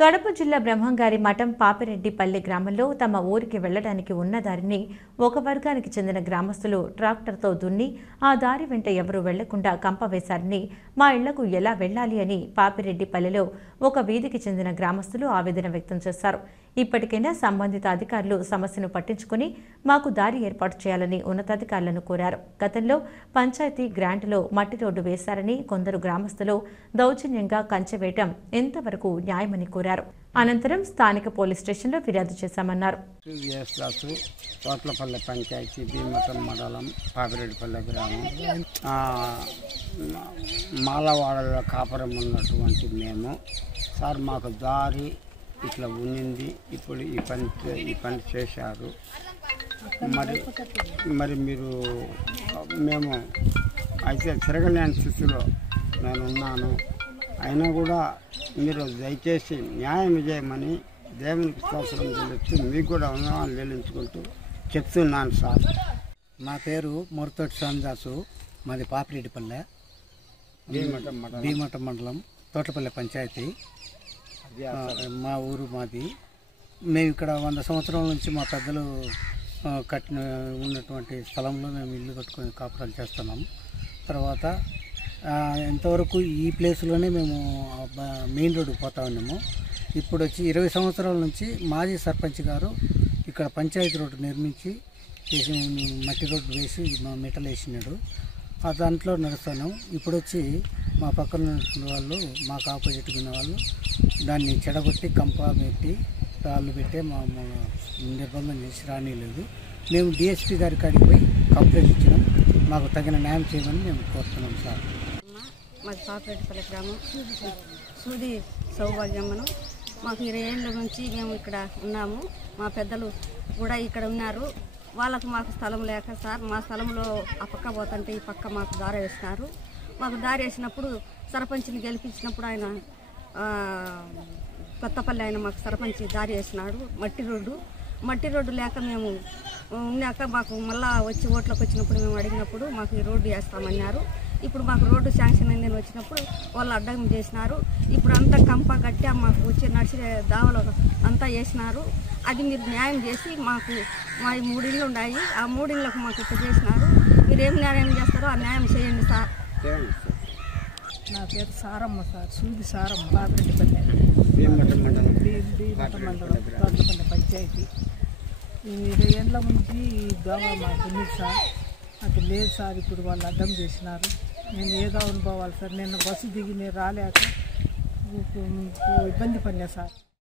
కడప జిల్లా బ్రహ్మంగారి మఠం పాపిరెడ్డిపల్లి గ్రామంలో తమ ఊరికి వెళ్లడానికి ఉన్న దారిని ఒక వర్గానికి చెందిన గ్రామస్తులు ట్రాక్టర్తో దున్ని ఆ దారి వెంట ఎవరూ వెళ్లకుండా కంపవేశారని, మా ఇళ్లకు ఎలా వెళ్లాలి అని పాపిరెడ్డిపల్లిలో ఒక వీధికి చెందిన గ్రామస్తులు ఆవేదన వ్యక్తం చేశారు. ఇప్పటికైనా సంబంధిత అధికారులు సమస్యను పట్టించుకుని మాకు దారి ఏర్పాటు చేయాలని ఉన్నతాధికారులను కోరారు. గతంలో పంచాయతీ గ్రాంట్లో మట్టి రోడ్డు వేశారని, కొందరు గ్రామస్తులు దౌర్జన్యంగా కంచె వేయటం ఎంతవరకు న్యాయమని కోరారు. అనంతరం స్థానిక పోలీస్ స్టేషన్లో ఫిర్యాదు చేశామన్నారు. తోట్లపల్లి పంచాయతీ భీమటం మండలం పాపిరెడ్డిపల్లి గ్రామం మాలవాడలో కాపురం ఉన్నటువంటి మేము సార్ మాకు దారి ఇట్లా ఉన్నింది. ఇప్పుడు ఈ పని చేశారు. మరి మీరు మేము అయితే తిరగలేని స్థితిలో నేను ఉన్నాను. అయినా కూడా మీరు దయచేసి న్యాయం చేయమని దేవునికి స్తోత్రం చెల్లించి మీకు కూడా ఉన్నవాళ్ళు చెల్లించుకుంటూ చెప్తున్నాను సార్. నా పేరు మొరతోటి స్వామిదాసు, మాది పాపిరెడ్డిపల్లె భీమటం మండలం తోటపల్లి పంచాయతీ మా ఊరు మాది. మేము ఇక్కడ 100 సంవత్సరాల నుంచి మా పెద్దలు కట్టిన ఉన్నటువంటి స్థలంలో మేము ఇల్లు కట్టుకొని కాపురాలు చేస్తున్నాం. తర్వాత ఇంతవరకు ఈ ప్లేస్లోనే మేము మెయిన్ రోడ్డుకు పోతా ఉన్నాము. ఇప్పుడు వచ్చి 20 సంవత్సరాల నుంచి మాజీ సర్పంచ్ గారు ఇక్కడ పంచాయతీ రోడ్డు నిర్మించి మట్టి రోడ్డు వేసి మెటల్ వేసినాడు. దాంట్లో నడుస్తున్నాం. ఇప్పుడు వచ్చి మా పక్కన ఉన్న వాళ్ళు, మాకు ఆపోజిట్ ఉన్న వాళ్ళు దాన్ని చెడగొట్టి కంప పెట్టి రాళ్ళు పెట్టే మా నిర్బంధం చేసి రానిలేదు. మేము డిఎస్పీ గారి కాడికి పోయి కంప్లైంట్ ఇచ్చినాం. మాకు తగిన న్యాయం చేయమని మేము కోరుతున్నాం సార్. మాది పాపిరెడ్డిపల్లి గ్రామం, సూది సౌభాగ్యమ్మను. మాకు 20 ఏళ్ళ నుంచి మేము ఇక్కడ ఉన్నాము. మా పెద్దలు కూడా ఇక్కడ ఉన్నారు. వాళ్ళకు మాకు స్థలం లేక సార్, మా స్థలంలో ఆ పక్క పోతుంటే ఈ పక్క మాకు దారి వేసినారు. మాకు దారి వేసినప్పుడు సర్పంచ్ని గెలిపించినప్పుడు ఆయన కొత్తపల్లి ఆయన మాకు సర్పంచ్ దారి వేసినాడు. మట్టి రోడ్డు లేక మేము ఉన్నాక మాకు మళ్ళా వచ్చి ఓట్లకు వచ్చినప్పుడు మేము అడిగినప్పుడు మాకు ఈ రోడ్డు వేస్తామన్నారు. ఇప్పుడు మాకు రోడ్డు శాంక్షన్ అయిందని వచ్చినప్పుడు వాళ్ళు అడ్డం చేసినారు. ఇప్పుడు అంతా కంప గట్టి మాకు వచ్చి నడిచే దావలో అంతా వేసినారు. అది మీరు న్యాయం చేసి మాకు మా 3 ఇళ్ళు ఉన్నాయి. ఆ 3 ఇళ్ళకు మాకు ఇట్లా చేసినారు. మీరు ఏం న్యాయం చేస్తారో ఆ న్యాయం చేయండి సార్. నా పేరు సారమ్మ సార్, సూది సారమ్మ, పాపిరెడ్డిపల్లి మండలం తోటపల్లి పంచాయతీ. 20 ఏళ్ళ నుంచి ఈ దోమ మాకు ఉంది సార్. అది లేదు సార్. ఇప్పుడు వాళ్ళు అడ్డం చేసినారు. నేను ఏదో అనుకోవాలి సార్. నిన్న బస్సు దిగి నేను రాలేక ఇబ్బంది పడినా సార్.